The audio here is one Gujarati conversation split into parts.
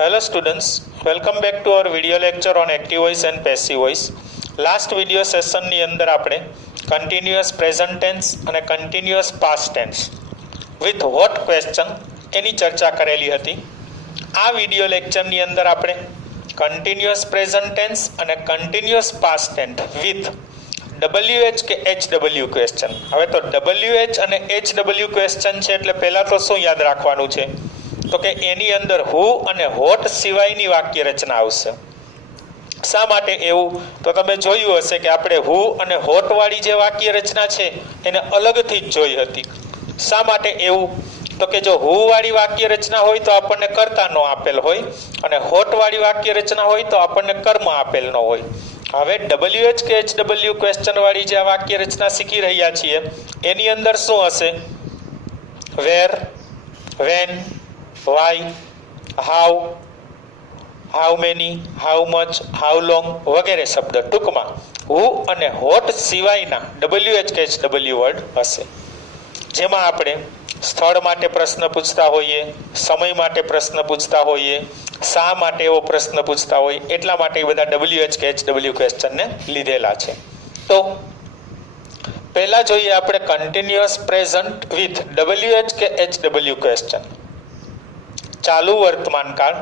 Hello students, welcome back to our video lecture on active voice and passive voice. Last video session ની અંદર આપણે continuous present tense અને continuous past tense with what question એની ચર્ચા કરેલી હતી. આ વિડિયો લેક્ચરની અંદર આપણે continuous present tense અને continuous past tense with WH કે HW question. હવે તો WH અને HW question છે એટલે પહેલા તો શું યાદ રાખવાનું છે તો કે એની અંદર હુ અને હોટ સિવાયની વાક્ય રચના આવશે. શા માટે એવું તો તમે જોયું હશે કે આપણે હુ અને હોટ વાળી જે વાક્ય રચના છે એને અલગથી જ જોઈ હતી. શા માટે એવું તો કે જો હુ વાળી વાક્ય રચના હોય તો આપણને કર્તા નો આપેલ હોય અને હોટ વાળી વાક્ય રચના હોય તો આપણને કર્મ આપેલ ન હોય. હવે WH કે HW ક્વેશ્ચન વાળી જે વાક્ય રચના શીખી રહ્યા છીએ એની અંદર શું હશે? વેર, van, why, how, how many, how much, how long વગેરે શબ્દ ટૂંકમાં હુ અને હોટ સિવાયના WH કે HW વર્ડ હશે. જેમાં આપણે સ્થળ માટે પ્રશ્ન પૂછતા હોઈએ, સમય માટે પ્રશ્ન પૂછતા હોઈએ, શા માટે એવો પ્રશ્ન પૂછતા હોઈએ, એટલા માટે એ બધા WH કે HW ક્વેશ્ચનને લીધેલા છે. તો પહેલા જોઈએ આપણે કન્ટિન્યુઅસ પ્રેઝન્ટ વિથ WH કે HW ક્વેશ્ચન. ચાલુ વર્તમાન કાળ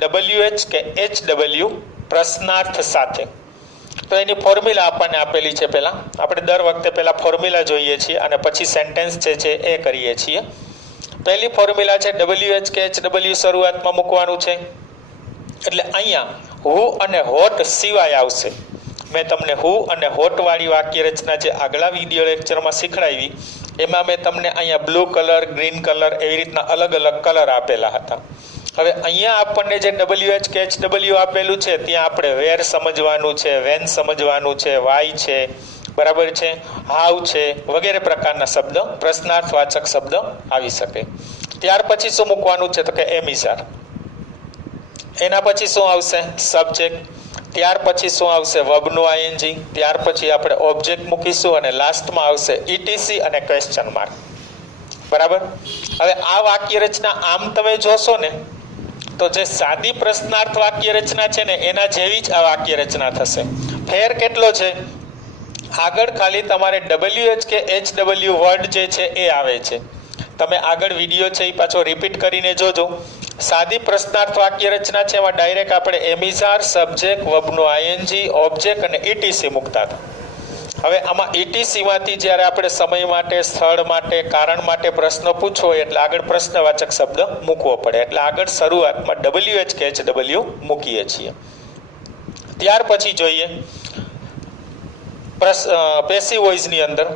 WH કે HW પ્રશ્નાર્થ સાથે. તો એની ફોર્મ્યુલા આપણને આપેલી છે. પહેલા આપણે દર વખતે પહેલા ફોર્મ્યુલા જોઈએ છીએ અને પછી સેન્ટેન્સ જે છે એ કરીએ છીએ. પહેલી ફોર્મ્યુલા છે WH કે HW શરૂઆતમાં મૂકવાનું છે એટલે અહીંયા હુ અને હોટ સિવાય આવશે. મેં તમને હુ અને હોટ વાળી વાક્ય રચના જે આગલા વિડીયો લેક્ચરમાં શીખડાવી એમાં મેં તમને અહીંયા બ્લુ કલર, ગ્રીન કલર એવી રીતના અલગ અલગ કલર આપેલા હતા. હવે અહીંયા આપણને જે WH કે HW આપેલું છે ત્યાં આપણે વેર સમજવાનું છે, વેન સમજવાનું છે, વાય છે, બરાબર છે, હાવ છે વગેરે પ્રકારના શબ્દ, પ્રશ્નાર્થવાચક શબ્દ આવી શકે. ત્યાર પછી શું મૂકવાનું છે તો કે એમિસાર. એના પછી શું આવશે? સબ્જેક્ટ. ત્યાર પછી શું આવશે? વર્બનું આઈએનજી. ત્યાર પછી આપણે ઓબ્જેક્ટ મૂકીશું અને લાસ્ટમાં આવશે ETC અને ક્વેશ્ચન માર્ક. બરાબર. હવે આ વાક્ય રચના આમ તમે જોશો ને તો જે સાદી પ્રશ્નાર્થ વાક્ય રચના છે ને એના જેવી જ આ વાક્ય રચના થશે. ફેર કેટલો છે? આગળ ખાલી તમારે WH કે HW વર્ડ જે છે એ આવે છે. તમે આગળ વિડીયો છે એ પાછો રિપીટ કરીને જોજો. સાદી પ્રશ્નાર્થ વાક્ય રચના છે એમાં ડાયરેક્ટ આપણે એમિસાર, સબ્જેક્ટ, વર્બનું આઈએનજી, ઓબ્જેક્ટ અને ETC મૂકતા હતા. હવે આમાં ETC માંથી જ્યારે આપણે સમય માટે, સ્થળ માટે, કારણ માટે પ્રશ્ન પૂછવો એટલે આગળ પ્રશ્નવાચક શબ્દ મૂકવો પડે. એટલે આગળ શરૂઆતમાં WH કે HW મૂકીએ છીએ. ત્યાર પછી જોઈએ પેસિવ વોઇસની અંદર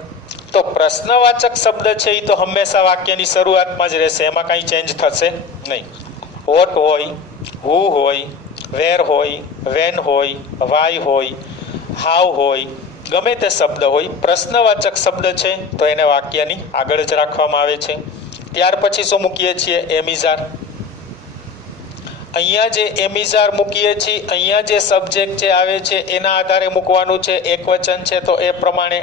તો પ્રશ્નવાચક શબ્દ છે એ તો હંમેશા વાક્યની શરૂઆતમાં જ રહેશે, એમાં કાંઈ ચેન્જ થશે નહીં. વોટ હોય, હુ હોય, વેર હોય, વેન હોય, વાય હોય, હાવ હોય, ગમે તે શબ્દ હોય, પ્રશ્નવાચક શબ્દ છે તો એને વાક્યની આગળ જ રાખવામાં આવે છે. ત્યાર પછી શું મૂકીએ છીએ? એમિઝાર. અહીંયા જે એમિઝાર મૂકીએ છીએ, અહીંયા જે સબ્જેક્ટ જે આવે છે એના આધારે મૂકવાનું છે. એકવચન છે તો એ પ્રમાણે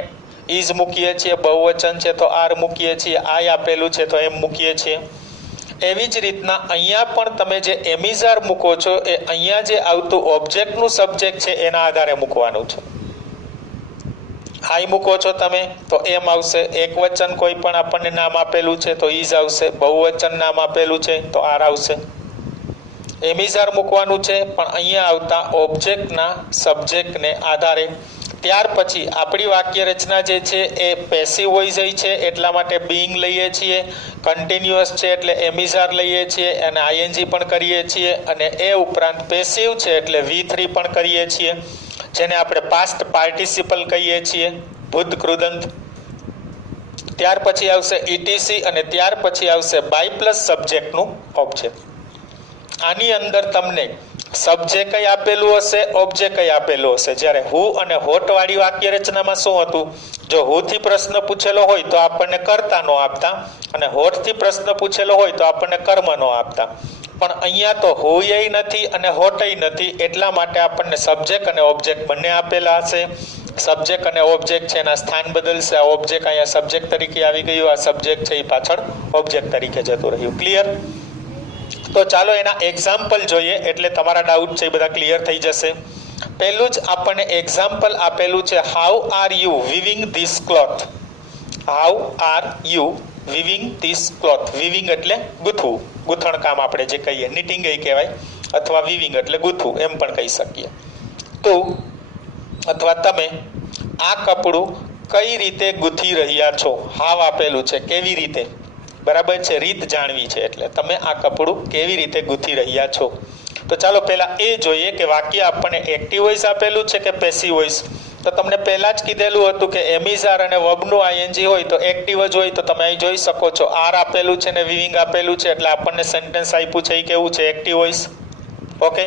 ઇઝ મૂકીએ છીએ, બહુવચન છે તો આર મૂકીએ છીએ, આય આપેલું છે તો એમ મૂકીએ છીએ. એવી જ રીતના અહીંયા પણ તમે જે એમિઝાર મૂકો છો એ અહીંયા જે આવતું ઓબ્જેક્ટનું સબ્જેક્ટ છે એના આધારે મૂકવાનું છે. આઈ મૂકો છો તમે તો એમ આવશે. એકવચન કોઈ પણ આપણને નામ આપેલું છે તો ઇઝ આવશે. બહુવચન નામ આપેલું છે તો આર આવશે. એમિઝાર મૂકવાનું છે પણ અહીંયા આવતા ઓબ્જેક્ટના સબ્જેક્ટને આધારે. ત્યાર પછી આપણી વાક્ય રચના જે છે એ પેસિવ વોઇસ છે એટલા માટે બીઇંગ લઈએ છીએ, કન્ટિન્યુઅસ છે એટલે એમિઝાર લઈએ છીએ અને આઈએનજી પણ કરીએ છીએ અને એ ઉપરાંત પેસિવ છે એટલે V3 પણ કરીએ છીએ જેને આપણે પાસ્ટ પાર્ટિસિપલ કહીએ છીએ, ભૂત કૃદંત. ત્યાર પછી આવશે ETC અને ત્યાર પછી આવશે બાય પ્લસ સબ્જેક્ટનું ઓબ્જેક્ટ. આની અંદર તમને સબ્જેક્ટ આપેલું હશે, ઓબ્જેક્ટ આપેલું હશે. જ્યારે હુ અને હોટ વાળી વાક્ય રચનામાં શું હતું? જો હુ થી પ્રશ્ન પૂછેલો હોય તો આપણને કર્તા નો આપતા અને હોટ થી પ્રશ્ન પૂછેલો હોય તો આપણને કર્મ નો આપતા. પણ અહીંયા તો હુય નથી અને હોટય નથી એટલા માટે આપણને સબ્જેક્ટ અને ઓબ્જેક્ટ બંને આપેલા હશે. સબ્જેક્ટ અને ઓબ્જેક્ટ છે એના સ્થાન બદલશે. આ ઓબ્જેક્ટ અહીંયા સબ્જેક્ટ તરીકે આવી ગયું, આ સબ્જેક્ટ છે એ પાછળ ઓબ્જેક્ટ તરીકે જતું રહ્યું. ક્લિયર? તો ચાલો એના એક્ઝામ્પલ જોઈએ એટલે તમારા ડાઉટ છે એ બધા ક્લિયર થઈ જશે. પહેલું જ આપણને એક્ઝામ્પલ આપેલું છે, how are you weaving this cloth. How are you weaving this cloth. Weaving એટલે ગૂંથવું, ગૂંથણ કામ આપણે જે કહીએ, નિટિંગ એ કહેવાય, અથવા વિવિંગ એટલે ગૂંથવું એમ પણ કહી શકીએ. તો અથવા તમે આ કપડું કઈ રીતે ગૂંથી રહ્યા છો. હાવ આપેલું છે, કેવી રીતે, બરાબર છે, રીત જાણવી છે, એટલે તમે આ કપડું કેવી રીતે ગૂંથી રહ્યા છો. તો ચાલો પહેલા એ જોઈએ કે વાક્ય આપણને એક્ટિવ વોઇસ આપેલું છે કે પેસિવ વોઇસ. તો તમને પહેલા જ કીધેલું હતું કે એમિઝાર અને વર્બનું આઈએનજી હોય તો એક્ટિવ જ હોય. તો તમે અહીં જોઈ શકો છો આર આપેલું છે ને વિવિંગ આપેલું છે, એટલે આપણને સેન્ટેન્સ આપ્યું છે એ કેવું છે, એક્ટિવ વોઇસ. ઓકે,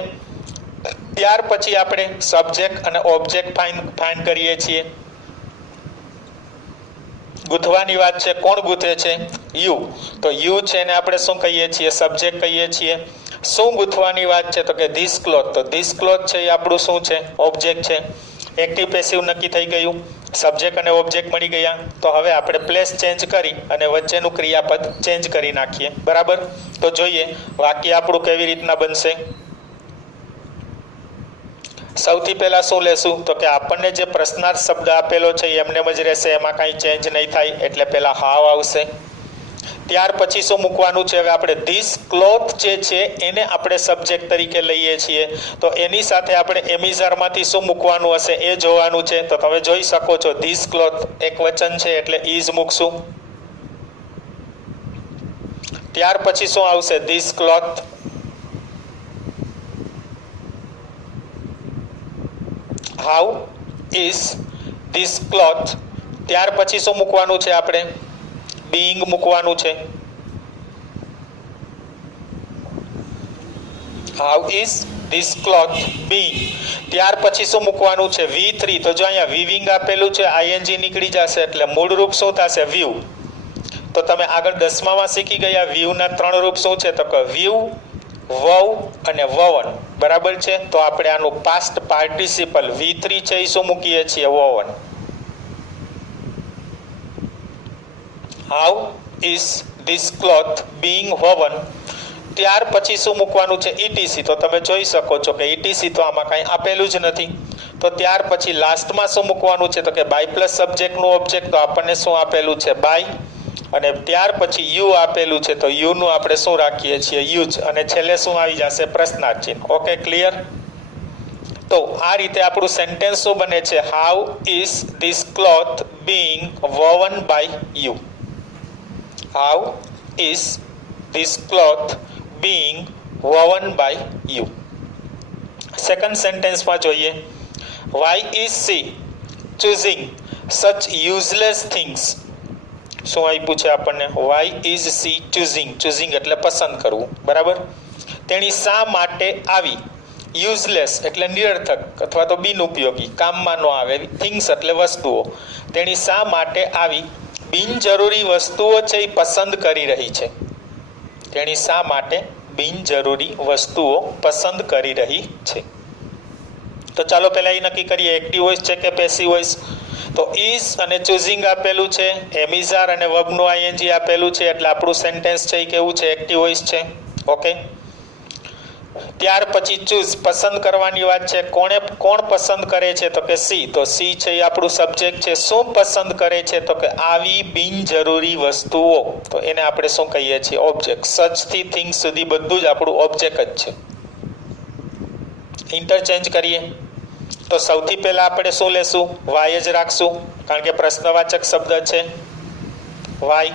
ત્યાર પછી આપણે સબ્જેક્ટ અને ઓબ્જેક્ટ ફાઇન્ડ કરીએ છીએ. ગૂંથવાની વાત છે, કોણ ગૂંથે છે, યુ. તો યુ છે ને આપણે શું કહીએ છીએ, સબ્જેક્ટ કહીએ છીએ. શું ગૂંથવાની વાત છે, તો કે ધીસ ક્લોથ. તો ધીસ ક્લોથ છે એ આપણું શું છે, ઓબ્જેક્ટ છે. એક્ટિવ પેસિવ નક્કી થઈ ગયું, સબ્જેક્ટ અને ઓબ્જેક્ટ મળી ગયા. તો હવે આપણે પ્લેસ ચેન્જ કરી અને વચ્ચેનું ક્રિયાપદ ચેન્જ કરી નાખીએ, બરાબર. તો જોઈએ વાક્ય આપણું કેવી રીતના બનશે. સૌથી પહેલા શું લેશું, તો કે આપણને જે પ્રશ્નાર્થ શબ્દ આપેલો છે એમને જ રહેશે, એમાં કાંઈ ચેન્જ નહીં થાય, એટલે પહેલા હાવ આવશે. ત્યાર પછી શું મૂકવાનું છે, હવે આપણે ધીસ ક્લોથ જે છે એને આપણે સબ્જેક્ટ તરીકે લઈએ છીએ. તો એની સાથે આપણે એમિઝારમાંથી શું મૂકવાનું હશે એ જોવાનું છે. તો તમે જોઈ શકો છો ધીસ ક્લોથ એક વચન છે એટલે ઇઝ મૂકશું. ત્યાર પછી શું આવશે, this cloth. How is this cloth. ત્યાર પછી શું મૂકવાનું છે, આપણે બીઈંગ મૂકવાનું છે. How is this cloth being. ત્યાર પછી શું મૂકવાનું છે, V3. તો જો અહીંયા વિવિંગ આપેલું છે, આઈએનજી નીકળી જશે એટલે મૂળ રૂપ શું થશે, વ્યૂ. તો તમે આગળ 10માં શીખી ગયા વ્યૂના 3 રૂપ શું છે, તો કે વ્યૂ, વવ અને વવન, બરાબર છે. તો આપણે આનું પાસ્ટ પાર્ટિસિપલ V3 છે એ શું મૂકીએ છીએ, woven. How is this cloth being woven. ત્યાર પછી શું મૂકવાનું છે, ETC. તો તમે જોઈ શકો છો કે ETC તો આમાં કાંઈ આપેલું જ નથી. તો ત્યાર પછી લાસ્ટમાં શું મૂકવાનું છે, તો કે બાય પ્લસ સબ્જેક્ટનું ઓબ્જેક્ટ. તો આપણને શું આપેલું છે, બાય. અને ત્યાર પછી યુ આપેલું છે, તો યુનું આપણે શું રાખીએ છીએ, યુઝ. અને છેલ્લે શું આવી જશે, પ્રશ્નાર્થ ચિહ્ન. Okay, clear. તો આ રીતે આપણું સેન્ટેન્સ શું બને છે, how is this cloth being woven by you. How is this cloth being woven by you. Second સેન્ટેન્સમાં જોઈએ, why is she choosing such useless things. શું આપ્યું છે આપણને, why is she choosing. Choosing એટલે પસંદ કરવું, બરાબર. તેણી શા માટે આવી, યુઝલેસ એટલે નિરર્થક અથવા તો બિનઉપયોગી, કામમાં ન આવે. થિંગ્સ એટલે વસ્તુઓ. તેણી શા માટે આવી બિનજરૂરી વસ્તુઓ છે એ પસંદ કરી રહી છે. તેણી શા માટે બિનજરૂરી વસ્તુઓ પસંદ કરી રહી છે. તો ચાલો પહેલા એ નક્કી કરીએ એક્ટિવ વોઇસ છે કે પેસિવ વોઇસ. તો ઇઝ અને ચૂઝિંગ આપેલું છે, એમિઝાર અને વર્બનું આઈએનજી આપેલું છે, એટલે આપણું સેન્ટેન્સ છે એ કેવું છે, એક્ટિવ વોઇસ છે. ઓકે, ત્યાર પછી ચૂઝ પસંદ કરવાની વાત છે. કોણ પસંદ કરે છે, તો કે સી. તો સી છે એ આપણું સબ્જેક્ટ છે. શું પસંદ કરે છે, તો કે આવી બિનજરૂરી વસ્તુઓ. તો એને આપણે શું કહીએ છીએ, ઓબ્જેક્ટ. સચ થી થિંગ્સ સુધી બધું જ આપણું ઓબ્જેક્ટ જ છે. ઇન્ટરચેન્જ કરીએ તો સૌથી પહેલા આપણે શું લેશું, વાય જ રાખશું, કારણ કે પ્રશ્નવાચક શબ્દ છે, વાય.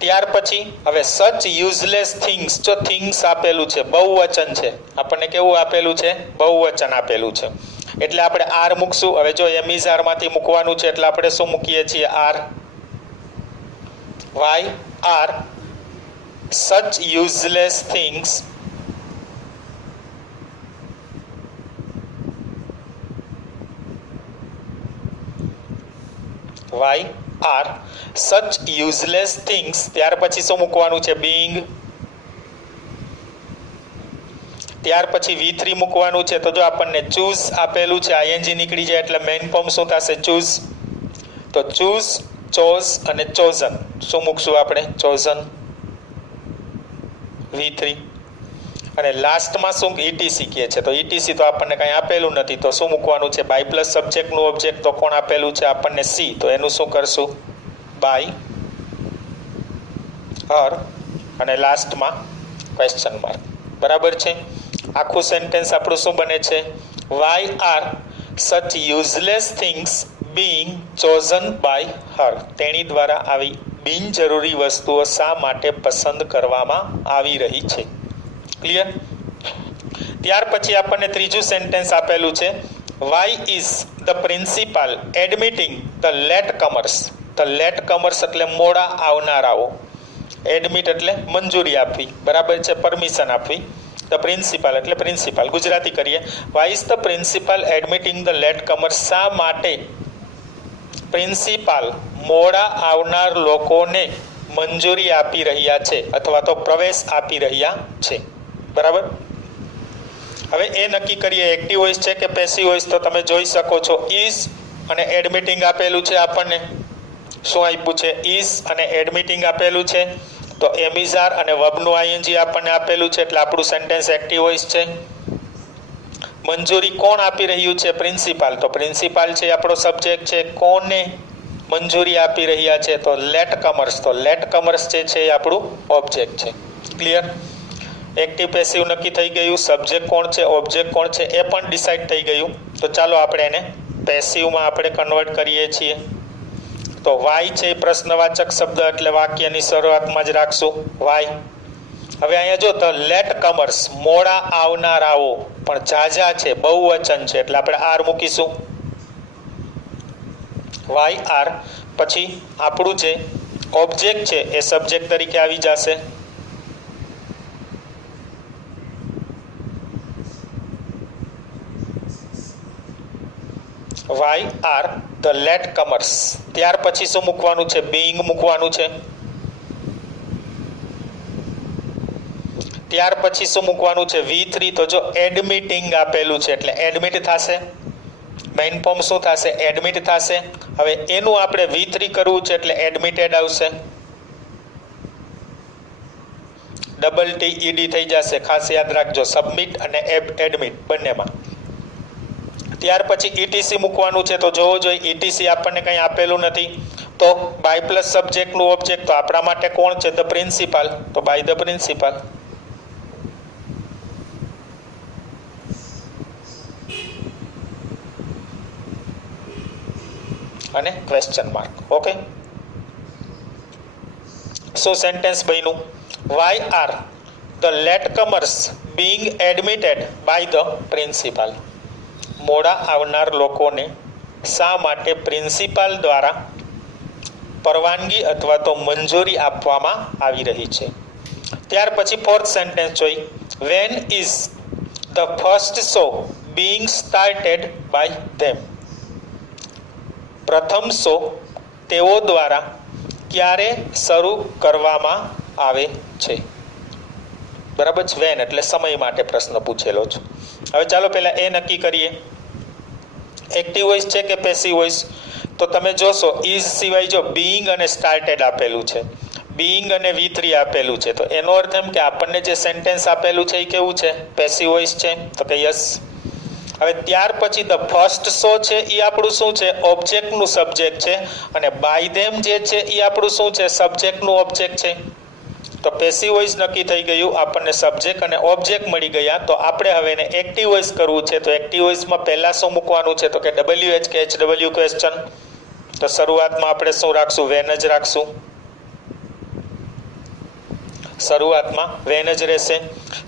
ત્યાર પછી હવે સચ યુઝલેસ થિંગ્સ. જો થિંગ્સ આપેલું છે, બહુવચન છે, આપણને કેવું આપેલું છે, બહુવચન આપેલું છે, એટલે આપણે આર મૂકશું. હવે જો એમિઝારમાંથી મૂકવાનું છે એટલે આપણે શું મૂકીએ છીએ, are. Why are such useless things why are such useless things. ત્યાર પછી શું મૂકવાનું છે, બીઈંગ. ત્યાર પછી V3 મૂકવાનું છે. તો જો આપણને ચૂઝ આપેલું છે, આઈએનજી નીકળી જાય એટલે મેઇન ફોર્મ શું થશે, ચૂઝ. તો ચૂઝ, ચોઝ અને ચોઝન. શું મૂકશું આપણે, ચોઝન. V3 અને લાસ્ટમાં શું ETC કહે છે તો ETC તો આપણને કંઈ આપેલું નથી તો શું મૂકવાનું છે બાય પ્લસ સબ્જેક્ટનું ઓબ્જેક્ટ તો કોણ આપેલું છે આપણને C તો એનું શું કરશું બાય હર અને લાસ્ટમાં ક્વેશ્ચન માર્ક બરાબર છે આખું સેન્ટેન્સ આપણું શું બને છે why are such useless things being chosen by her તેણી દ્વારા આવી બિનજરૂરી વસ્તુઓ શા માટે પસંદ કરવામાં આવી રહી છે ક્લિયર ત્યાર પછી આપણને ત્રીજું સેન્ટેન્સ આપેલું છે why is the principal admitting the late comers એટલે મોડા આવનારાઓ એડમિટ એટલે મંજૂરી આપવી બરાબર છે પરમિશન આપવી ધ પ્રિન્સિપાલ એટલે પ્રિન્સિપાલ ગુજરાતી કરીએ why is the principal admitting the late comers શા માટે પ્રિન્સિપાલ મોડા આવનાર લોકોને મંજૂરી આપી રહ્યા છે અથવા તો પ્રવેશ આપી રહ્યા છે બરાબર હવે એ નક્કી કરીએ એક્ટિવ વોઇસ છે કે પેસિવ વોઇસ તો તમે જોઈ શકો છો ઇઝ અને એડમિટિંગ આપેલું છે આપણને શું આપ્યું છે ઇઝ અને એડમિટિંગ આપેલું છે તો એમિઝાર અને વર્બનું આઈએનજી આપણને આપેલું છે એટલે આપણું સેન્ટેન્સ એક્ટિવ વોઇસ છે મંજૂરી કોણ આપી રહ્યું છે પ્રિન્સિપાલ તો પ્રિન્સિપાલ છે આપણો સબ્જેક્ટ છે કોને મંજૂરી આપી રહ્યા છે તો લેટ કમર્સ જે છે એ આપણું ઓબ્જેક્ટ છે ક્લિયર એક્ટિવ પેસિવ નક્કી થઈ ગયું સબ્જેક્ટ કોણ છે ઓબ્જેક્ટ કોણ છે એ પણ ડિસાઇડ થઈ ગયું તો ચાલો આપણે એને પેસિવમાં આપણે કન્વર્ટ કરીએ છીએ તો વાય છે પ્રશ્નવાચક શબ્દ એટલે વાક્યની શરૂઆતમાં જ રાખશું વાય હવે અહીંયા જો તો લેટ કમર્સ મોડા આવનારાઓ પણ ઝાઝા છે બહુવચન છે એટલે આપણે આર મૂકીશું વાય આર પછી આપણું જે ઓબ્જેક્ટ છે એ સબ્જેક્ટ તરીકે આવી જશે Y are the late comers ત્યાર પછી શું મૂકવાનું છે બીઇંગ મૂકવાનું છે ત્યાર પછી શું મૂકવાનું છે V3 તો જો એડમિટિંગ આપેલું છે એટલે એડમિટ થશે મેઇન ફોર્મ શું થશે એડમિટ થશે હવે એનું આપણે V3 કરવું છે એટલે એડમિટેડ આવશે ડબલ TED થઈ જશે ખાસ યાદ રાખજો સબમિટ અને એડમિટ બંનેમાં ત્યાર પછી ETC મૂકવાનું છે તો જોવો જોઈએ ETC આપણને કંઈ આપેલું નથી તો બાય પ્લસ સબ્જેક્ટનું ઓબ્જેક્ટ તો આપણા માટે કોણ છે ધ પ્રિન્સિપાલ તો બાય ધ પ્રિન્સિપાલ અને question mark okay so sentence બન્યું why are the late comers being admitted by the principal મોડા આવનાર લોકોને શા માટે પ્રિન્સિપાલ દ્વારા પરવાનગી અથવા તો મંજૂરી આપવામાં આવી રહી છે ત્યાર પછી ફોર્થ સેન્ટેન્સ જોઈ when is the first show being started by them પ્રથમ શો તેઓ દ્વારા ક્યારે શરૂ કરવામાં આવે છે બરાબર છે વેન એટલે સમય માટે પ્રશ્ન પૂછેલો છે હવે ચાલો પહેલા એ નક્કી કરીએ એક્ટિવ વોઇસ છે કે પેસિવ વોઇસ તો તમે જોશો ઇઝ સિવાય જો બીઇંગ અને સ્ટાર્ટેડ આપેલું છે બીઇંગ અને V3 આપેલું છે તો એનો અર્થ એમ કે આપણને જે સેન્ટેન્સ આપેલું છે એ કેવું છે પેસિવ વોઇસ છે તો કે યસ હવે ત્યાર પછી ધ ફર્સ્ટ શો છે એ આપણું શું છે ઓબ્જેક્ટનું સબ્જેક્ટ છે અને બાય ધેમ જે છે એ આપણું શું છે સબ્જેક્ટનું ઓબ્જેક્ટ છે તો પેસિવ વોઇસ નક્કી થઈ ગયું આપણને સબ્જેક્ટ અને ઓબ્જેક્ટ મળી ગયા તો આપણે હવે એને એક્ટિવ વોઇસ કરવું છે તો એક્ટિવ વોઇસમાં પહેલાં શું મૂકવાનું છે તો કે WH કે HW ક્વેશ્ચન તો શરૂઆતમાં આપણે શું રાખશું વેન જ રાખશું શરૂઆતમાં વેન જ રહેશે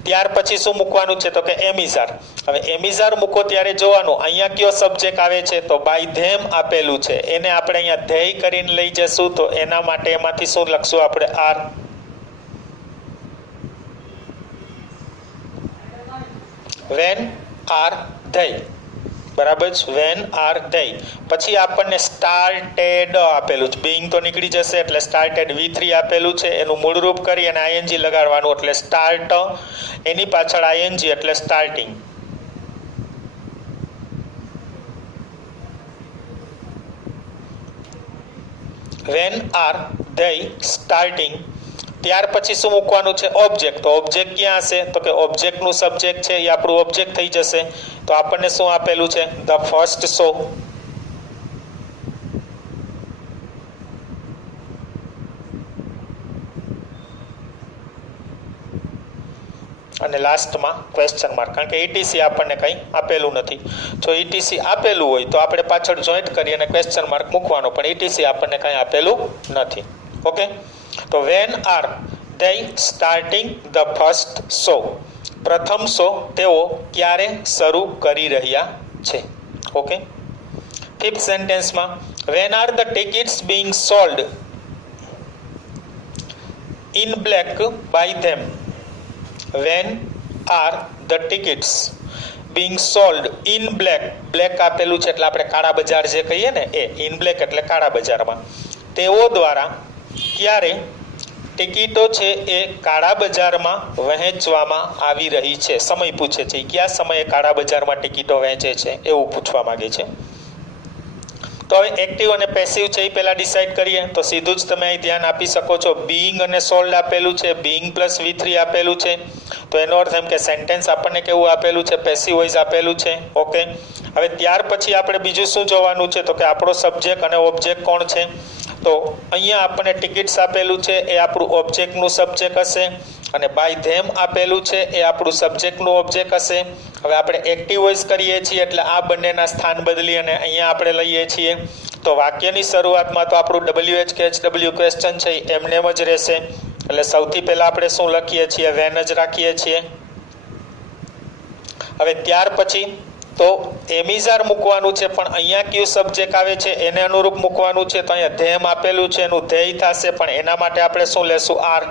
ત્યાર પછી શું મૂકવાનું છે તો કે એમિઝાર હવે એમિઝાર મૂકો ત્યારે જોવાનું અહીંયા કયો સબ્જેક્ટ આવે છે તો બાય ધેમ આપેલું છે એને આપણે અહીંયા ધ્યેય કરીને લઈ જશું તો એના માટે એમાંથી શું લખશું આપણે આર વેન આર ધેય બરાબર છે વેન આર ધેય પછી આપણને સ્ટાર્ટેડ આપેલું છે બીઇંગ તો નીકળી જશે એટલે સ્ટાર્ટેડ V3 આપેલું છે એનું મૂળરૂપ કરી અને ING લગાડવાનું એટલે સ્ટાર્ટ એની પાછળ ING એટલે starting van R they starting ત્યાર પછી શું મૂકવાનું છે? ઓબ્જેક્ટ. તો ઓબ્જેક્ટ ક્યાં હશે? તો કે ઓબ્જેક્ટનું સબ્જેક્ટ છે એ આપણું ઓબ્જેક્ટ થઈ જશે. તો આપણને શું આપેલું છે? The first show. અને લાસ્ટમાં ક્વેશ્ચન માર્ક, કારણ કે ETC આપણને કંઈ આપેલું નથી. જો ETC આપેલું હોય તો આપણે પાછળ જોઈન્ટ કરી અને ક્વેશ્ચન માર્ક મૂકવાનો, પણ ETC આપણને કંઈ આપેલું નથી. ઓકે, તો when are they starting the first show? પ્રથમ શો તેઓ ક્યારે શરૂ કરી રહ્યા છે? ઓકે, ફિફ્થ સેન્ટેન્સમાં when are the tickets being sold in black by them? When are the tickets being sold in black? Black આપેલું છે એટલે આપણે કાળા બજાર જે કહીએ ને એ ઇન બ્લેક એટલે કાળા બજારમાં. તેઓ દ્વારા ક્યારે ટિકિટો છે એ કાળા બજારમાં વહેંચવામાં આવી રહી છે? સમય પૂછે છે, કયા સમયે કાળા બજારમાં ટિકિટો વહેંચે છે એવું પૂછવા માંગે છે. તો હવે એક્ટિવ અને પેસિવ છે એ પહેલાં ડિસાઇડ કરીએ. તો સીધું જ તમે અહીં ધ્યાન આપી શકો છો. બીઈંગ અને સોલ્ડ આપેલું છે, બીઈંગ પ્લસ V3 આપેલું છે. તો એનો અર્થ એમ કે સેન્ટેન્સ આપણને કેવું આપેલું છે? પેસિવ વોઇસ આપેલું છે. ઓકે, હવે ત્યાર પછી આપણે બીજું શું જોવાનું છે? તો કે આપણો સબ્જેક્ટ અને ઓબ્જેક્ટ કોણ છે? તો અહીંયા આપણને ટિકિટ્સ આપેલું છે એ આપણું ઓબ્જેક્ટનું સબ્જેક્ટ હશે, અને બાય ધેમ આપેલું છે એ આપણું સબ્જેક્ટનું ઓબ્જેક્ટ હશે. હવે આપણે એક્ટિવ વોઇસ કરીએ છીએ એટલે આ બંનેના સ્થાન બદલી અને અહીંયા આપણે લઈએ છીએ. તો વાક્યની શરૂઆતમાં તો આપણું WH-HW ક્વેશ્ચન છે એમને એમ જ રહેશે. એટલે સૌથી પહેલાં આપણે શું લખીએ છીએ? વેન જ રાખીએ છીએ. હવે ત્યાર પછી તો એમિઝાર મૂકવાનું છે, પણ અહીંયા કયું સબ્જેક્ટ આવે છે એને અનુરૂપ મૂકવાનું છે. તો અહીંયા ધેમ આપેલું છે એનું ધેય થશે, પણ એના માટે આપણે શું લેશું? આર.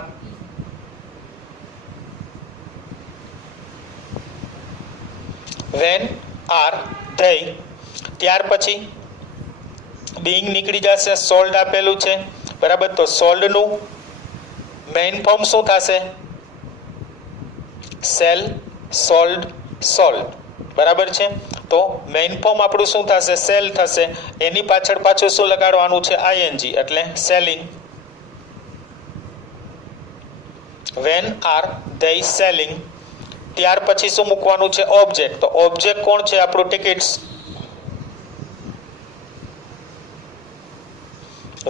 Van R they. ત્યાર પછી બીઈંગ નીકળી જશે, સોલ્ડ આપેલું છે, બરાબર. તો સોલ્ડનું મેઇન ફોર્મ શું થશે? સેલ, સોલ્ડ, સોલ્ડ, બરાબર છે. તો મેઇન ફોર્મ આપણું શું થશે? સેલ થશે. એની પાછળ પાછું શું લગાડવાનું છે? ING, એટલે selling. Van are they selling. ત્યાર પછી શું મૂકવાનું છે? ઓબ્જેક્ટ. તો ઓબ્જેક્ટ કોણ છે? આપણું tickets.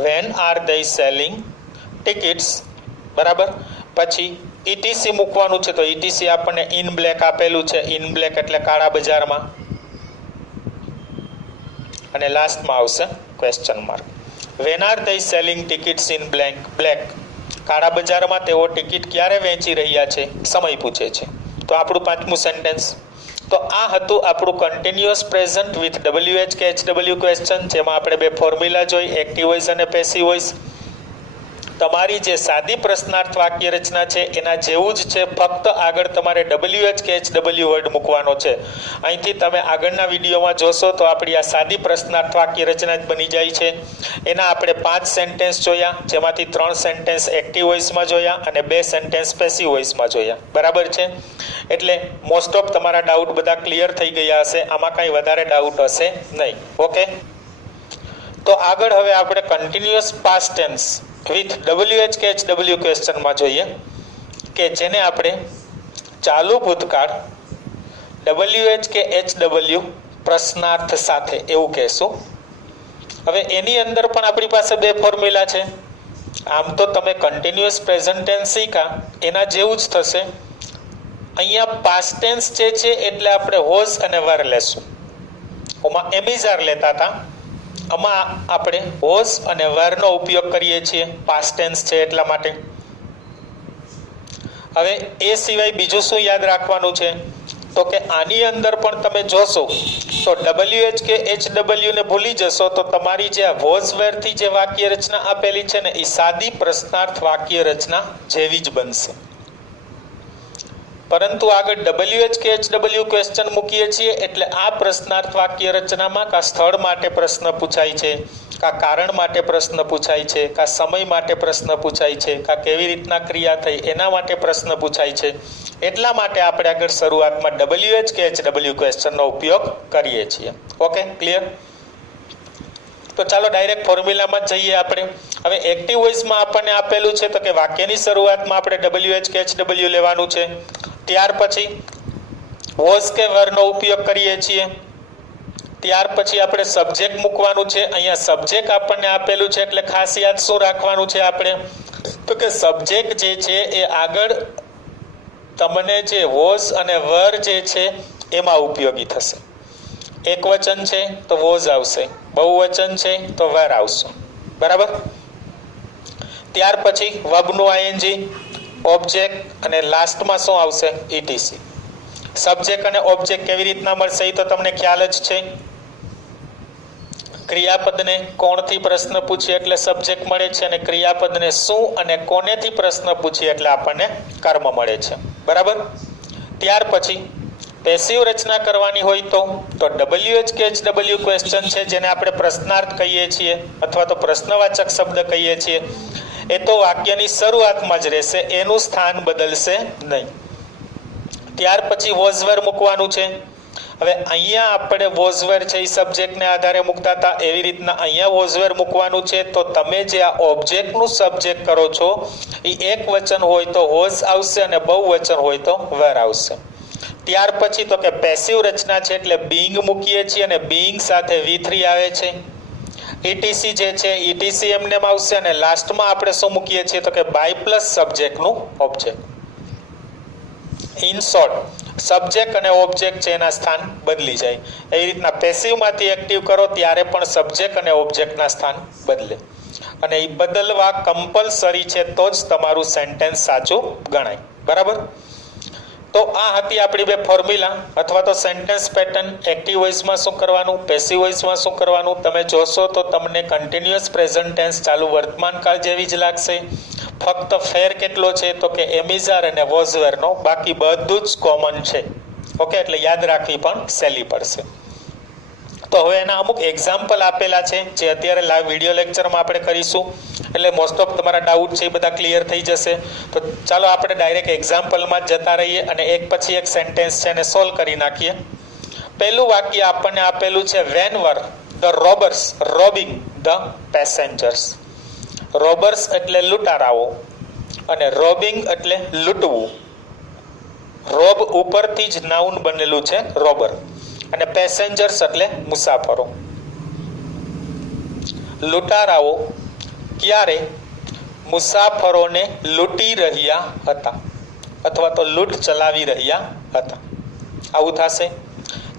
Van are they selling tickets, બરાબર. પછી ETC મૂકવાનું છે. તો ETC આપણને ઇન બ્લેક આપેલું છે. ઇન બ્લેક એટલે કાળા બજારમાં. અને લાસ્ટમાં આવશે question mark. Van are they selling tickets in black? કાળા બજારમાં તેઓ ટિકિટ ક્યારે વેચી રહ્યા છે? સમય પૂછે છે. તો આપણું પાંચમું સેન્ટેન્સ. તો આ હતું આપણું continuous present with WH-HW question, જેમાં આપણે બે ફોર્મ્યુલા જોઈ, એક્ટિવ વોઇસ અને પેસિવ વોઇસ. તમારી જે સાદી પ્રશ્નાર્થ વાક્ય રચના છે એના જેવું જ છે, ફક્ત આગળ તમારે WH-HW વર્ડ મૂકવાનો છે. અહીંથી તમે આગળના વિડીયોમાં જોશો તો આપણી આ સાદી પ્રશ્નાર્થ વાક્ય રચના જ બની જાય છે. એના આપણે 5 સેન્ટેન્સ જોયા, જેમાંથી 3 સેન્ટેન્સ એક્ટિવ વોઇસમાં જોયા અને 2 સેન્ટેન્સ પેસિવ વોઇસમાં જોયા, બરાબર છે. એટલે મોસ્ટ ઓફ તમારા ડાઉટ બધા ક્લિયર થઈ ગયા હશે. આમાં કાંઈ વધારે ડાઉટ હશે નહીં. ઓકે, તો આગળ હવે આપણે continuous past tense with WH-HW ક્વેશ્ચનમાં જોઈએ, કે જેને આપણે ચાલુ ભૂતકાળ WH-HW પ્રશ્નાર્થ સાથે એવું કહેશું. હવે એની અંદર પણ આપણી પાસે 2 ફોર્મ્યુલા છે. આમ તો તમે કન્ટિન્યુઅસ પ્રેઝન્ટ ટેન્સ શીખ્યા એના જેવું જ થશે. અહીંયા પાસ્ટ ટેન્સ જે છે એટલે આપણે વોઝ અને વર લેશું. ઓમાં એમિઝાર લેતા હતા, આમાં આપણે વોઝ અને વરનો ઉપયોગ કરીએ છીએ. પાસ્ટ ટેન્સ છે એટલા માટે. હવે એ સિવાય બીજું શું યાદ રાખવાનું છે? તો કે આની અંદર પણ તમે જોશો તો WH-HW ને ભૂલી જશો તો તમારી જે વોઝ વેરથી જે વાક્ય રચના આપેલી છે ને એ સાદી પ્રશ્નાર્થ વાક્ય રચના જેવી જ બનશે. પરંતુ આગળ WH-HW ક્વેશ્ચન મૂકીએ છીએ એટલે આ પ્રશ્નાર્થ વાક્ય રચનામાં કા સ્થળ માટે પ્રશ્ન પૂછાય છે, કા કારણ માટે પ્રશ્ન પૂછાય છે, કા સમય માટે પ્રશ્ન પૂછાય છે, કા કેવી રીતના ક્રિયા થઈ એના માટે પ્રશ્ન પૂછાય છે. એટલા માટે આપણે આગળ શરૂઆતમાં WH-HW ક્વેશ્ચનનો ઉપયોગ કરીએ છીએ. Okay, clear? તો ચાલો ડાયરેક્ટ ફોર્મ્યુલામાં જ જઈએ આપણે. હવે એક્ટિવ વોઇસમાં આપણને આપેલું છે તો કે વાક્યની શરૂઆતમાં આપણે WH કે HW લેવાનું છે. ત્યાર પછી વોઝ કે વરનો ઉપયોગ કરીએ છીએ. ત્યાર પછી આપણે સબ્જેક્ટ મૂકવાનું છે. અહીંયા સબ્જેક્ટ આપણને આપેલું છે એટલે ખાસ યાદ શું રાખવાનું છે આપણે, તો કે સબ્જેક્ટ જે છે એ આગળ તમને જે વોઝ અને વર જે છે એમાં ઉપયોગી થશે. એક વચન છે તો વોઝ આવશે, બહુવચન છે તો વર આવશે. બરાબર. ત્યાર પછી વર્બનું ING, ઓબ્જેક્ટ અને લાસ્ટમાં શું આવશે? ETC. સબ્જેક્ટ અને ઓબ્જેક્ટ કેવી રીતના મળશે એ તો તમને ખ્યાલ જ છે. ક્રિયાપદને કોણથી પ્રશ્ન પૂછીએ એટલે સબ્જેક્ટ મળે છે અને ક્રિયાપદને શું અને કોનેથી પ્રશ્ન પૂછીએ એટલે આપણને કર્મ મળે છે. બરાબર. ત્યાર પછી પેસિવ રચના કરવાની હોય તો WH કે HW ક્વેશ્ચન છે જેને આપણે પ્રશ્નાર્થ કહીએ છીએ અથવા તો પ્રશ્નવાચક શબ્દ કહીએ છીએ, એ તો વાક્યની શરૂઆતમાં જ રહેશે, એનું સ્થાન બદલશે નહીં. ત્યાર પછી વોઝવર મૂકવાનું છે. હવે અહીંયા આપણે વોઝવર છે એ સબ્જેક્ટને આધારે મૂકતા હતા, એવી રીતના અહીંયા વોઝવર મૂકવાનું છે. તો તમે જે આ ઓબ્જેક્ટનું સબ્જેક્ટ કરો છો એ એક વચન હોય તો વોઝ આવશે અને બહુવચન હોય તો વર આવશે. ત્યાર પછી તો કે પેસિવ રચના છે એટલે બીંગ મૂકીએ છીએ અને બીંગ સાથે V3 આવે છે. ETC જે છે ETC એમને આવશે અને લાસ્ટમાં આપણે શું મૂકીએ છીએ તો કે બાય પ્લસ સબ્જેક્ટનું ઓબ્જેક્ટ. ઇન શોર્ટ સબ્જેક્ટ અને ઓબ્જેક્ટ છે એના સ્થાન બદલી જાય. એવી રીતના પેસિવમાંથી એક્ટિવ કરો ત્યારે પણ સબ્જેક્ટ અને ઓબ્જેક્ટના સ્થાન બદલે અને એ બદલવા કમ્પલસરી છે તો જ તમારું સેન્ટેન્સ સાચું ગણાય. બરાબર. તો આ હતી આપણી બે ફોર્મ્યુલા અથવા તો સેન્ટેન્સ પેટર્ન. એક્ટિવ વોઇસમાં શું કરવાનું, પેસિવ વોઇસમાં શું કરવાનું. તમે જોશો તો તમને કન્ટિન્યુઅસ પ્રેઝન્ટ ટેન્સ ચાલુ વર્તમાનકાળ જેવી જ લાગશે. ફક્ત ફેર કેટલો છે તો કે એમિઝાર અને વોઝવેરનો, બાકી બધું જ કોમન છે. ઓકે, એટલે યાદ રાખવી પણ સહેલી પડશે. તો હવે એના અમુક એક્ઝામ્પલ આપેલા છે જે અત્યારે લાઈવ વિડીયો લેક્ચરમાં આપણે કરીશું, એટલે મોસ્ટ ઓફ તમારા ડાઉટ છે એ બધા ક્લિયર થઈ જશે. તો ચાલો આપણે ડાયરેક્ટ એક્ઝામ્પલમાં જ જતા રહીએ અને એક પછી એક સેન્ટેન્સ છે એને સોલ્વ કરી નાખીએ. પહેલું વાક્ય આપણને આપેલું છે when were the robbers robbing the passengers. Robbers એટલે લૂંટારાઓ અને રોબિંગ એટલે લૂંટવું. રોબ ઉપરથી જ નાઉન બનેલું છે રોબર અને પેસેન્જર્સ એટલે મુસાફરો. લૂંટારાઓ ક્યારે મુસાફરોને લૂંટી રહ્યા હતા અથવા તો લૂંટ ચલાવી રહ્યા હતા. આવું થશે.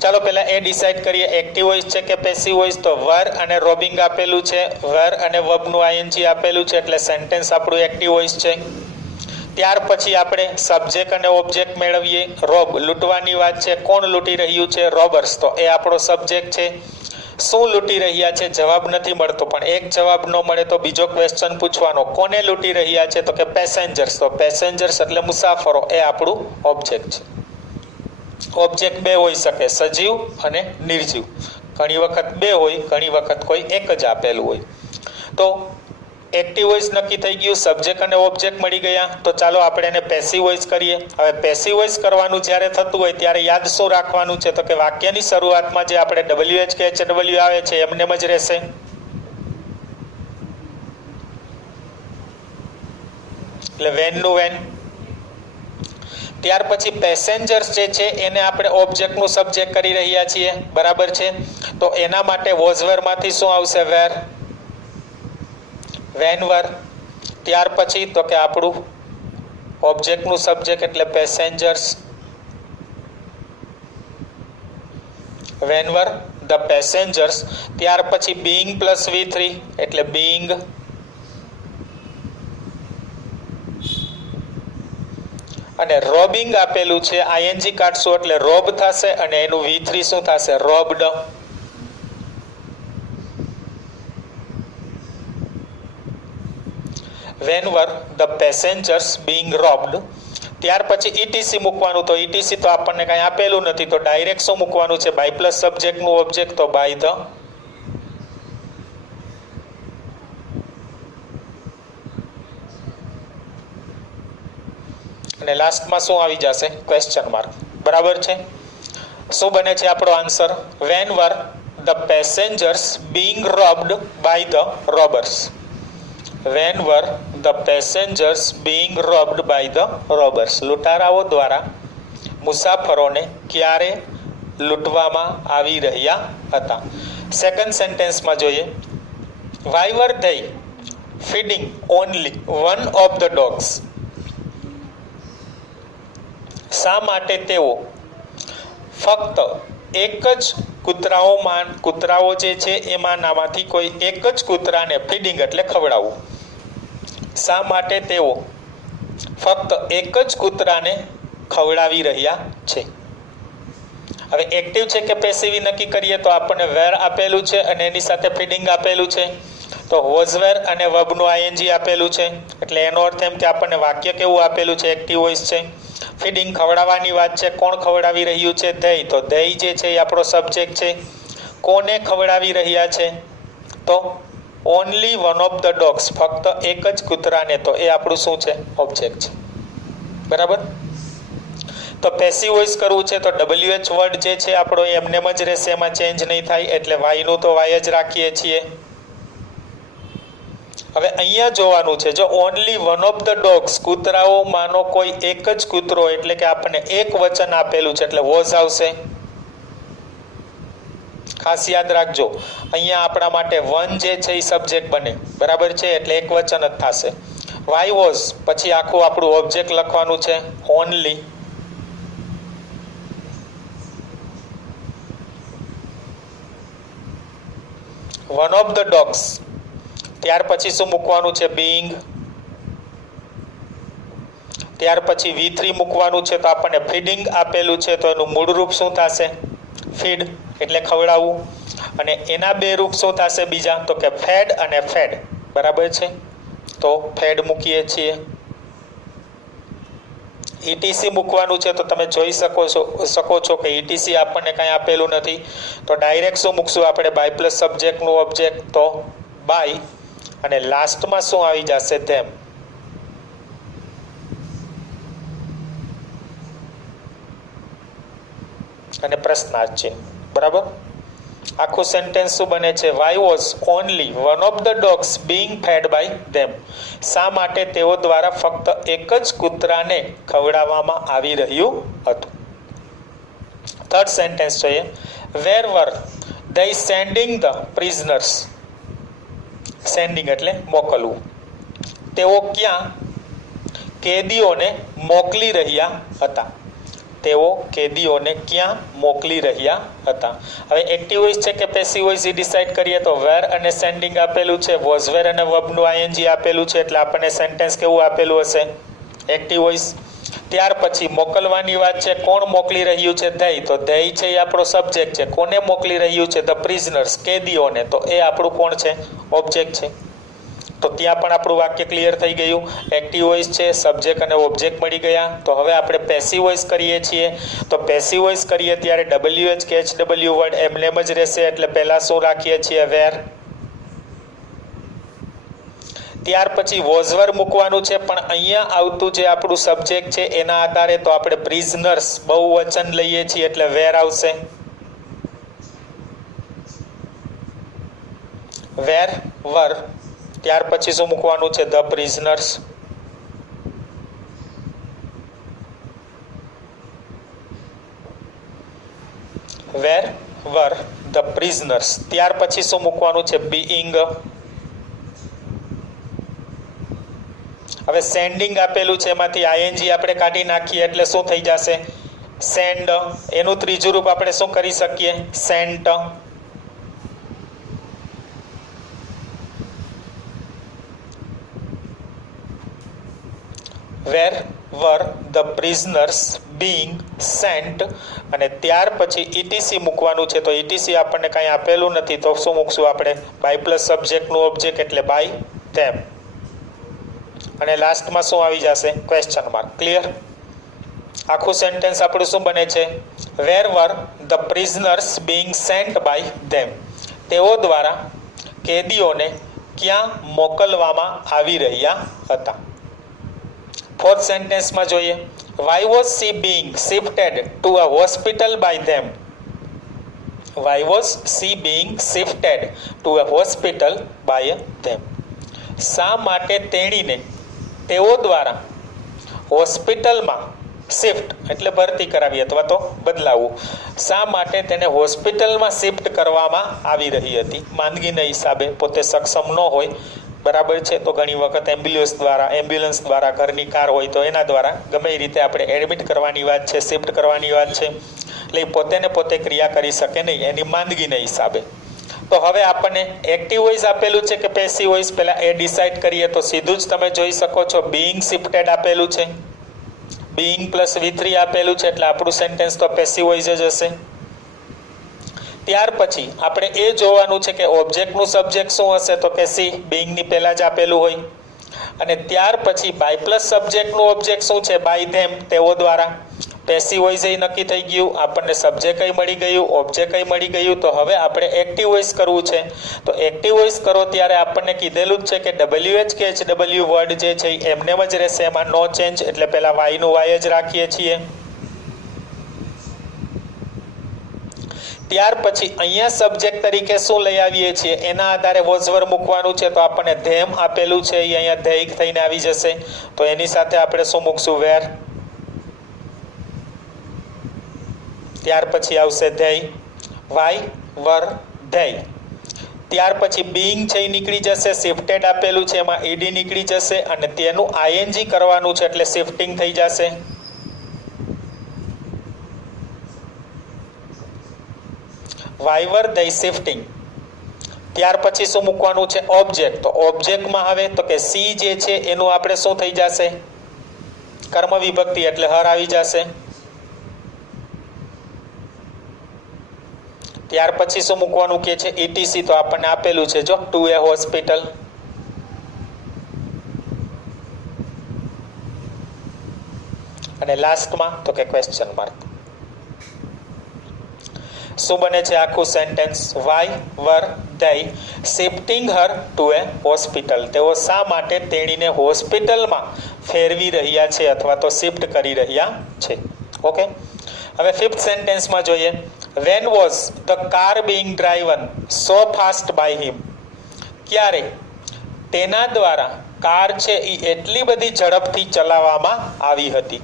ચાલો પહેલા એ ડિસાઈડ કરીએ એક્ટિવ વોઇસ છે કે પેસિવ વોઇસ. તો વર અને રોબિંગ આપેલું છે, વર અને વર્બનું ING આપેલું છે એટલે સેન્ટેન્સ આપણું એક્ટિવ વોઇસ છે. ત્યાર પછી આપણે સબ્જેક્ટ અને ઓબ્જેક્ટ મેળવીએ. રોબ લૂંટવાની વાત છે, કોણ લૂંટી રહ્યું છે? રોબર્સ. તો એ આપણો સબ્જેક્ટ છે. શું લૂંટી રહ્યા છે? જવાબ નથી મળતો, પણ એક જવાબ ન મળે તો બીજો ક્વેશ્ચન પૂછવાનો, કોને લૂંટી રહ્યા છે? તો કે પેસેન્જર્સ. તો પેસેન્જર્સ એટલે મુસાફરો, એ આપણું ઓબ્જેક્ટ છે. ઓબ્જેક્ટ બે હોઈ શકે, સજીવ અને નિર્જીવ. ઘણી વખત બે હોય, ઘણી વખત કોઈ એક જ આપેલું હોય. તો એક્ટિવ વોઇસ નક્કી થઈ ગયું, સબ્જેક્ટ અને ઓબ્જેક્ટ મળી ગયા. તો ચાલો આપણે એને પેસિવ વોઇસ કરીએ. હવે પેસિવ વોઇસ કરવાનું જ્યારે થતું હોય ત્યારે યાદ શું રાખવાનું છે તો કે વાક્યની શરૂઆતમાં જે આપણે WH કે HW આવે છે એમને જ રહેશે. એટલે વેનનું વેન. ત્યાર પછી પેસેન્જર્સ જે છે એને આપણે ઓબ્જેક્ટનું સબ્જેક્ટ કરી રહ્યા છીએ. બરાબર છે. તો એના માટે વોઝવરમાંથી શું આવશે? વેર. વેનવર. ત્યાર પછી તો કે આપણું ઓબ્જેક્ટનું સબ્જેક્ટ એટલે પેસેન્જર્સ. વેનવર the passengers. ત્યાર પછી બીઇંગ પ્લસ V3 એટલે બીઇંગ. અને રોબિંગ આપેલું છે, ING કાઢશું એટલે રોબ થશે અને એનું V3 શું થશે? રોબ્ડ. When were the passengers being robbed? ત્યાર પછી ETC મૂકવાનું. તો ETC તો આપણને કાંઈ આપેલું નથી, તો ડાયરેક્ટ શું મૂકવાનું છે? બાય પ્લસ સબ્જેક્ટનું ઓબ્જેક્ટ, તો બાય ધ. અને લાસ્ટમાં શું આવી જશે? Question mark. બરાબર છે. શું બને છે આપણો answer? When were the passengers being robbed by the robbers? When were the passengers being robbed by the robbers. લૂંટારાઓ દ્વારા મુસાફરોને ક્યારે લૂંટવામાં આવી રહ્યા હતા. સેકન્ડ સેન્ટેન્સમાં જોઈએ, why were they feeding only one of the dogs. શા માટે તેઓ ફક્ત એક જ કૂતરાઓ જે છે એમાંનામાંથી કોઈ એક જ કૂતરાને ફીડિંગ એટલે ખવડાવવું. શા માટે તેઓ ફક્ત એક જ કૂતરાને ખવડાવી રહ્યા છે. હવે એક્ટિવ છે કે પેસિવ નક્કી કરીએ તો આપણને વેર આપેલું છે અને એની સાથે ફીડિંગ આપેલું છે. તો વોઝ વેર અને વર્બનું આઈએનજી આપેલું છે, એટલે એનો અર્થ એમ કે આપણને વાક્ય કેવું આપેલું છે, એક્ટિવ વોઇસ છે. ફીડિંગ ખવડાવવાની વાત છે, કોણ ખવડાવી રહ્યું છે, ધેય. તો ધેય જે છે એ આપણો સબ્જેક્ટ છે. કોને ખવડાવી રહ્યા છે, તો only one of the dogs, ફક્ત એક જ કૂતરાને, તો એ આપણું શું છે, ઓબ્જેક્ટ છે. બરાબર. તો પેસિવ વોઇસ કરવું છે તો WH વર્ડ જે છે આપણો એમનેમ જ રહેશે, એમાં ચેન્જ નહીં થાય, એટલે વાયનું તો વાય જ રાખીએ છીએ. હવે અહીંયા જોવાનું છે, જો only one of the dogs, કૂતરાઓમાંનો કોઈ એક જ કૂતરો, એટલે કે આપણને એક વચન આપેલું છે, એટલે વોઝ આવશે. ખાસ યાદ રાખજો, અહીંયા આપણા માટે વન જે છે એ સબ્જેક્ટ બને. બરાબર છે, એટલે એક વચન જ થશે. વાય વોઝ પછી આખું આપણું ઓબ્જેક્ટ લખવાનું છે, only. One of the dogs, ત્યાર પછી શું મૂકવાનું છે, બીઇંગ. ત્યાર પછી V3 મૂકવાનું છે, તો આપણને ફીડિંગ આપેલું છે, તો એનું મૂળ રૂપ શું થશે, ફીડ, એટલે ખવડાવવું. અને એના બે રૂપ શું થશે બીજા, તો કે ફેડ અને ફેડ. બરાબર છે, તો ફેડ મૂકીએ છીએ. ETC મૂકવાનું છે, તો તમે જોઈ શકો છો કે ETC આપણને કાંઈ આપેલું નથી, તો ડાયરેક્ટ શું મૂકશું આપણે, બાય પ્લસ સબ્જેક્ટનું ઓબ્જેક્ટ, તો બાય. અને લાસ્ટમાં શું આવી જશે, તેમ. અને પ્રશ્નાર્થ ચિહ્ન. બરાબર. આખું સેન્ટેન્સ શું બને છે, why was only one of the dogs being fed by them. શા માટે તેઓ દ્વારા ફક્ત એક જ કૂતરાને ખવડાવવામાં આવી રહ્યું હતું. થર્ડ સેન્ટેન્સ જોઈએ, where were they sending the prisoners. Sending એટલે મોકલવું. તેઓ ક્યાં કેદીઓને મોકલી રહ્યા હતા. તેઓ કેદીઓને ક્યાં મોકલી રહ્યા હતા. હવે એક્ટિવ વોઇસ છે કે પેસિવ વોઇસ એ ડિસાઈડ કરીએ તો વેર અને સેન્ડિંગ આપેલું છે, વોઝ વેર અને વર્બનું આઈએનજી આપેલું છે, એટલે આપણને સેન્ટેન્સ કેવું આપેલું હશે, એક્ટિવ વોઇસ. ત્યાર પછી મોકલવાની વાત છે, કોણ મોકલી રહ્યું છે, ધેય. તો ધેય છે એ આપણો સબ્જેક્ટ છે. કોને મોકલી રહ્યું છે, ધ પ્રિઝનર્સ, કેદીઓને, તો એ આપણું કોણ છે, ઓબ્જેક્ટ છે. તો ત્યાં પણ આપણું વાક્ય ક્લિયર થઈ ગયું. એક્ટિવ વોઇસ છે, સબ્જેક્ટ અને ઓબ્જેક્ટ મળી ગયા. તો હવે આપણે પેસિવ વોઇસ કરીએ છીએ. તો પેસિવ વોઇસ કરીએ ત્યારે WH કે HW વર્ડ એમનેમ જ રહેશે, એટલે પહેલા શું રાખીએ છીએ, વેર. ત્યાર પછી વોઝવર મૂકવાનું છે, પણ અહીંયા આવતું જે આપણું સબ્જેક્ટ છે એના આધારે તો આપણે પ્રિઝનર્સ બહુવચન લઈએ છીએ, એટલે વેર આવશે. વેર વર, ત્યાર પછી શું મૂકવાનું છે, the prisoners. Where were the prisoners, ત્યાર પછી શું મૂકવાનું છે, બીઇંગ. હવે સેન્ડિંગ આપેલું છે, એમાંથી આઈએનજી આપણે કાઢી નાખીએ એટલે શું થઈ જશે, સેન્ડ. એનું ત્રીજું રૂપ આપણે શું કરી શકીએ, sent. Where were the prisoners being sent. અને ત્યાર પછી ETC મૂકવાનું છે, તો ETC આપણને કાંઈ આપેલું નથી, તો શું મૂકશું આપણે, બાય પ્લસ સબ્જેક્ટનું ઓબ્જેક્ટ, એટલે બાય ધેમ. અને લાસ્ટમાં શું આવી જશે, ક્વેશ્ચન માર્ક. ક્લિયર. આખું સેન્ટેન્સ આપણું શું બને છે, where were the prisoners being sent by them. તેઓ દ્વારા કેદીઓને ક્યાં મોકલવામાં આવી રહ્યા હતા. ફોર્થ સેન્ટેન્સમાં જોઈએ, why was she being shifted to a hospital by them. Why was she being shifted to a hospital by them. શા માટે તેણીને તેઓ દ્વારા હોસ્પિટલમાં શિફ્ટ એટલે ભરતી કરાવી અથવા તો બદલાવવું, શા માટે તેને હોસ્પિટલમાં શિફ્ટ કરવામાં આવી રહી હતી? માંદગીના હિસાબે પોતે સક્ષમ ન હોય, બરાબર છે, તો ઘણી વખત એમ્બ્યુલન્સ દ્વારા ઘરની કાર હોય તો એના દ્વારા ગમે એ રીતે આપણે એડમિટ કરવાની વાત છે, શિફ્ટ કરવાની વાત છે, એટલે એ પોતે ને પોતે ક્રિયા કરી શકે નહીં એની માંદગીના હિસાબે. તો હવે આપણને એક્ટિવ વોઇસ આપેલું છે કે પેસિવ વોઇસ, પહેલા એ ડિસાઇડ કરીએ. તો સીધું જ તમે જોઈ શકો છો બીઇંગ શિફ્ટેડ આપેલું છે, બીઇંગ પ્લસ V3 આપેલું છે, એટલે આપણું સેન્ટેન્સ તો પેસિવ વોઇસ જ હશે. ત્યાર પછી આપણે એ જોવાનું છે કે ઓબ્જેક્ટનું સબ્જેક્ટ શું હશે, તો કે સી, બીઇંગની પહેલા જ આપેલું હોય. અને ત્યાર પછી બાય પ્લસ સબ્જેક્ટનું ઓબ્જેક્ટ શું છે, બાય ધેમ, તેઓ દ્વારા. પેસિવ વોઇસ એ નક્કી થઈ ગયું, આપણને સબ્જેક્ટ કઈ મળી ગયું, ઓબ્જેક્ટ કઈ મળી ગયું. તો હવે આપણે એક્ટિવ વોઇસ કરવું છે. તો એક્ટિવ વોઇસ કરો ત્યારે આપણને કીધેલું જ છે કે WH કે HW વર્ડ જે છે એમને જ રહેશે, એમાં નો ચેન્જ, એટલે પહેલા વાયનું વાય જ રાખીએ છીએ. ત્યાર પછી અહીંયા સબ્જેક્ટ તરીકે શું લઈ આવીએ છીએ એના આધારે વોઝવર મૂકવાનું છે. તો આપણને ધેમ આપેલું છે, એ અહીંયા ધૈક થઈને આવી જશે. તો એની સાથે આપણે શું મૂકશું, વેર. ત્યાર પછી આવશે ધેય, વાય વર ધેય. ત્યાર પછી બીઇંગ છે એ નીકળી જશે, શિફ્ટેડ આપેલું છે એમાં ઈડી નીકળી જશે અને તેનું આઈએનજી કરવાનું છે એટલે શિફ્ટિંગ થઈ જશે. વાયવર ધેય શિફ્ટિંગ. ત્યાર પછી શું મૂકવાનું છે, ઓબ્જેક્ટ. તો ઓબ્જેક્ટમાં હવે તો કે સી જે છે એનું આપણે શું થઈ જશે, કર્મ વિભક્તિ એટલે હર આવી જશે. ત્યાર પછી શું મૂકવાનું કે છે, ETC. તો આપણને આપેલું છે જો ટુ એ હોસ્પિટલ. અને લાસ્ટમાં તો કે ક્વેશ્ચન માર્ક. શું બને છે આખું sentence, why were they shifting her to a hospital. તેઓ શા માટે તેણીને હોસ્પિટલમાં ફેરવી રહ્યા છે અથવા તો શિફ્ટ કરી રહ્યા છે. ઓકે, હવે ફિફ્થ સેન્ટેન્સમાં જોઈએ. When was the car being driven so fast by him? ક્યારે તેના દ્વારા કાર છે એ એટલી બધી ઝડપથી ચલાવવામાં આવી હતી.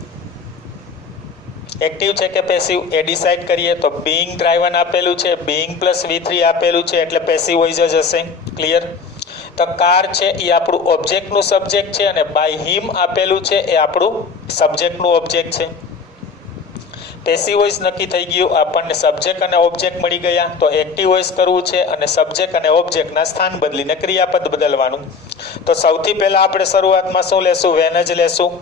એક્ટિવ છે કે પેસિવ એ ડિસાઇડ કરીએ. તો બીઇંગ ડ્રાઈવન આપેલું છે, બીઇંગ પ્લસ V3 આપેલું છે એટલે પેસિવ વોઇસ જ હશે. ક્લિયર? તો કાર છે એ આપણું ઓબ્જેક્ટનું સબ્જેક્ટ છે અને બાય હિમ આપેલું છે એ આપણું સબ્જેક્ટનું ઓબ્જેક્ટ છે. પેસિવ વોઇસ નક્કી થઈ ગયું, આપણને સબ્જેક્ટ અને ઓબ્જેક્ટ મળી ગયા. તો એક્ટિવ વોઇસ કરવું છે અને સબ્જેક્ટ અને ઓબ્જેક્ટના સ્થાન બદલીને ક્રિયાપદ બદલવાનું. તો સૌથી પહેલા આપણે શરૂઆતમાં શું લેશું, વેન જ લેશું.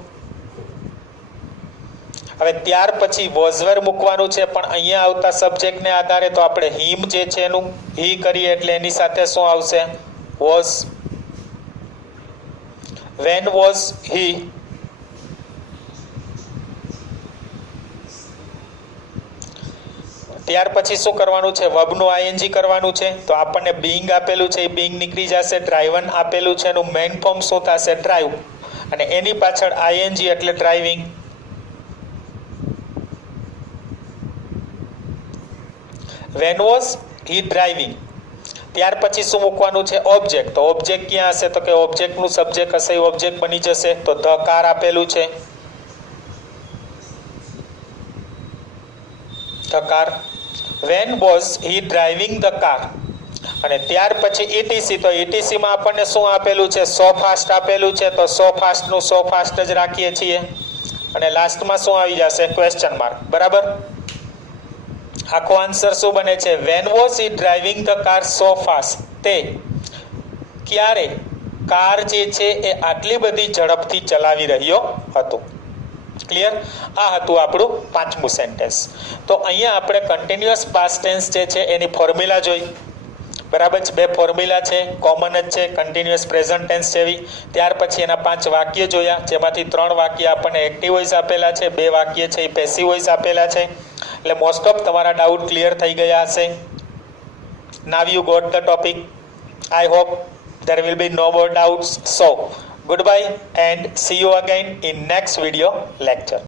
હવે ત્યાર પછી વોઝવર મૂકવાનું છે, પણ અહીંયા આવતા સબ્જેક્ટને આધારે તો આપણે હિમ જે છે એનું હી કરીએ એટલે એની સાથે શું આવશે, વોઝ. When was he. ત્યાર પછી શું કરવાનું છે, વર્બનું આઈએનજી કરવાનું છે. તો આપણને બીઇંગ આપેલું છે એ બીઇંગ નીકળી જશે, ડ્રાઈવન આપેલું છે એનું મેઇન ફોર્મ શું થશે, ડ્રાઈવ, અને એની પાછળ આઈએનજી એટલે driving. When was he driving. ત્યાર પછી શું મૂકવાનું છે, ઓબ્જેક્ટ. તો ઓબ્જેક્ટ ક્યાં હશે, તો કે ઓબ્જેક્ટનું સબ્જેક્ટ હશે એ ઓબ્જેક્ટ બની જશે. તો ધ કાર આપેલું છે, the car. When was he driving the car. અને ત્યાર પછી ETC. તો ETC માં આપણને શું આપેલું છે, સો ફાસ્ટ આપેલું છે. તો સો ફાસ્ટનું સો ફાસ્ટ જ રાખીએ છીએ. અને લાસ્ટમાં શું આવી જશે, ક્વેશ્ચન માર્ક. બરાબર? આખો આન્સર શું બને છે, when was he driving the car so fast. તે ક્યારે કાર જે છે એ આટલી બધી ઝડપથી ચલાવી રહ્યો હતો. ક્લિયર? આ હતું આપણું પાંચમું સેન્ટેન્સ. તો અહીંયા આપણે કન્ટિન્યુઅસ પાસ્ટ ટેન્સ જે છે એની ફોર્મ્યુલા જોઈ. બરાબર છે, બે ફોર્મ્યુલા છે, કોમન જ છે, કન્ટિન્યુઅસ પ્રેઝન્ટ ટેન્સ જેવી. ત્યાર પછી એના 5 વાક્ય જોયા, જેમાંથી 3 વાક્ય આપણને એક્ટિવ વોઇસ આપેલા છે, 2 વાક્ય છે એ પેસિવ વોઇસ આપેલા છે. એટલે મોસ્ટ ઓફ તમારા ડાઉટ ક્લિયર થઈ ગયા હશે. Now you got the topic. I hope there will be no more doubts. So goodbye and see you again in next video lecture.